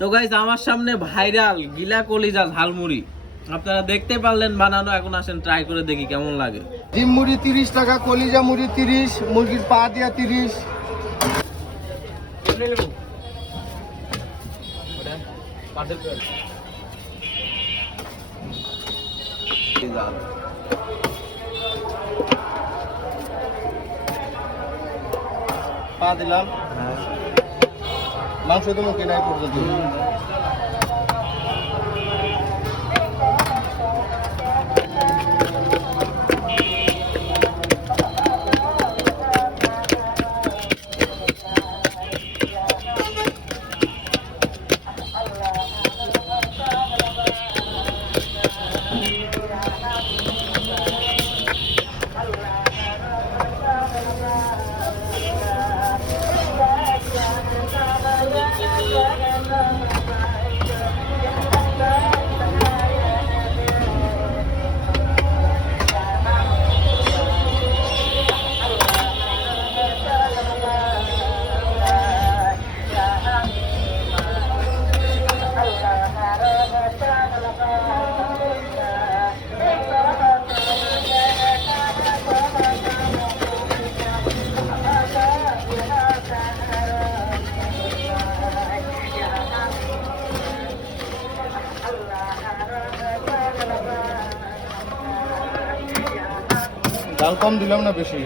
তো গাইস আমার সামনে ভাইরাল গিলা কলিজা ঝালমুড়ি আপনারা দেখতে পারলেন বানানো। এখন আসেন ট্রাই করে দেখি কেমন লাগে। ডিম মুড়ি 30 টাকা, কলিজা মুড়ি 30, মুরগির পা দিয়া 30। পা দিলাম, মাংস তো মুখে নাই পর্যন্ত। ডাল কম দিলাম না বেশি?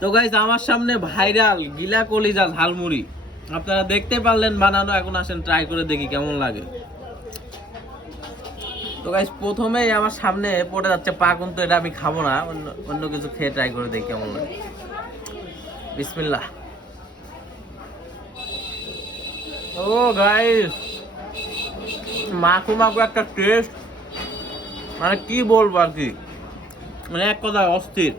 তো গাইস আমার সামনে ভাইরাল গিলা কলিজা ঝালমুড়ি আপনারা দেখতে পারলেন বানানো। এখন আসেন ট্রাই করে দেখি কেমন লাগে। তো গাইস প্রথমেই আমার সামনে পড়ে যাচ্ছে পা, কিন্তু এটা আমি খাবো না, অন্য কিছু খেয়ে ট্রাই করে দেখি কেমন লাগে। বিসমিল্লাহ। ও গাইস, মাখু মাখু একটা টেস্ট, মানে কি বলবো আর কি, মানে এক কথায় অস্থির।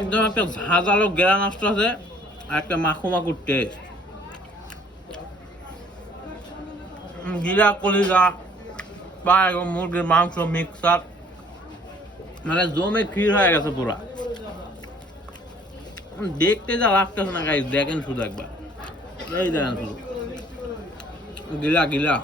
একদম একটা ঝাঁঝালো গ্রান আছে আর একটা মাখু মাখুর টেস্ট। গিলা কলিজা বা মুরগির মাংস মিক্সার, মানে জমে ক্ষীর হয়ে গেছে পুরা। দেখতে যা লাগতেছে না গাইস, দেখেন শুধু একবার, এই দেখেন শুধু গিলা গিলা।